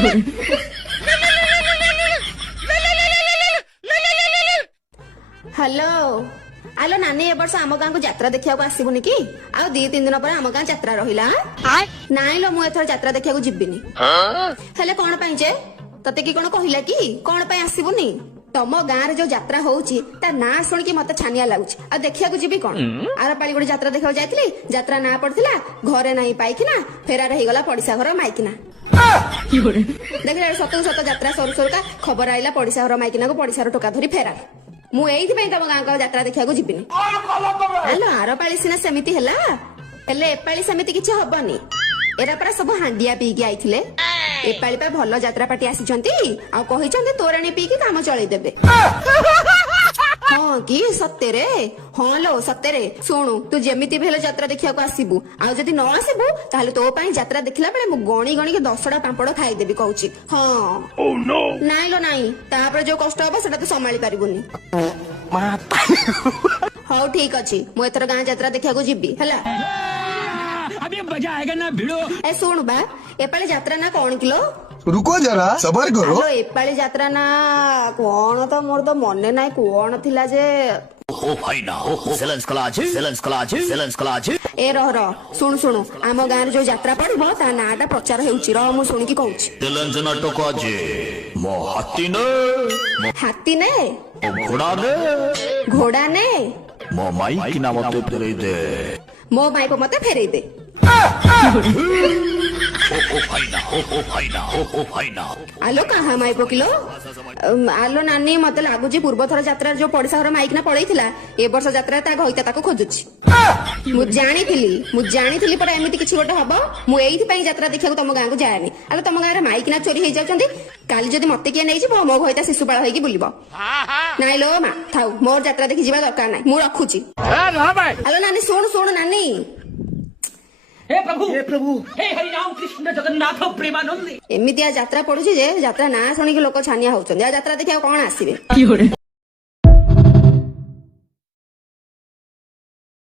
hello आलो नानी ए वर्ष आम गाँव को यात्रा देखा आसबुनि कि आ 2-3 दिन पर आम गाँ यात्रा रहा नाई लो मु एथर यात्रा देखा जीविनी हेले कौन पाई जे तते कि कौन कहला कि कौन पाई आसबुनि तम गाँव रे जो यात्रा होउची ता ना सुनिकी मते छानिया लाଗୁଛି आ देखिया को जीवी कौन आर पाली गोटे यात्रा देखा जाइतली यात्रा ना पड़थिला घरे नाही पाइकिना फेरार हे गला पड़िसा घर माइकिना देखले सत सत यात्रा सर सर का खबर आइला पड़िसा घर माइकिना को पड़िसा टोका धरी फेरार मु एइथि पई तम गाँ का यात्रा देखा को जीविनी हेलो आर पाली सिना सेमिति हैला हेले एपाली सेमिति किछि हबनी एरा परा सब हांडिया पीकी आइथिले एपाली पे भल यात्रा पार्टी आसीचंती आ कहिचंती तोराणी पीकी काम चलै देबे हाँ कि सत्तेरे हाँ लो सत्तेरे सुणु तू जेमिति भेले यात्रा देखिया को आसीबू आ जदी न आसीबू ताले तो पई यात्रा देखिला बेले मु गणी गणी के 10टा पापड़ खाई देबी कहूची हाँ ओह नो नाइ लो नाइ तापर जो कष्ट होबो सेटा तू संभाली पारिबुनी हाउ ठीक अछि मु एथर गाँ यात्रा देखिया को जीबी हला अभी मजा आएगा ना भिड़ो ए सुन बा एपाली यात्रा ना कौन किलो रुको जरा सबर करो हेलो एपाली यात्रा ना कौन तो मोर तो मने नाइ कौन थिला जे ओ भाई ना हो सेलेंस क्लास ए रह सुन सुनु आम गाँ जो यात्रा पड़िबो ता नाटा प्रचार हेउची रह मु सुनी की कहूची सेलेंस नाटक आजे मो हाथी ने घोड़ा ने घोड़ा ने मो माइक ना मते फेरे दे मो माइक मते फेरे दे ओ भाई ना आलो कहा माइक किलो आलो नानी मते लागुची पूर्व थर यात्रा जो पड़िसा घर माइक ना पड़ैथिला ए वर्ष यात्रा ता घइता ताको खोजुची मु जानिथिली पर एमिति किछि गोटे हबो मु एइथि पई यात्रा देखिया तम गाँ को जायनी आलो तम गाँ रे माइक ना चोरी हे जाउचंदी काली जदी मते किए नै जिवो मो घइता शिशुपाल होइकी बुलिबो नाइ लो मा थाउ मोर यात्रा देखि जिबा दरकार नै मु रखुची आलो नानी सुन नानी हे प्रभु हे हरि राम कृष्ण जगन्नाथ प्रेमानंद एमितिया यात्रा पड़ुची जे यात्रा ना सुनिकी लोक छानिया होउचंदी आ यात्रा देखिया कोन आसीबे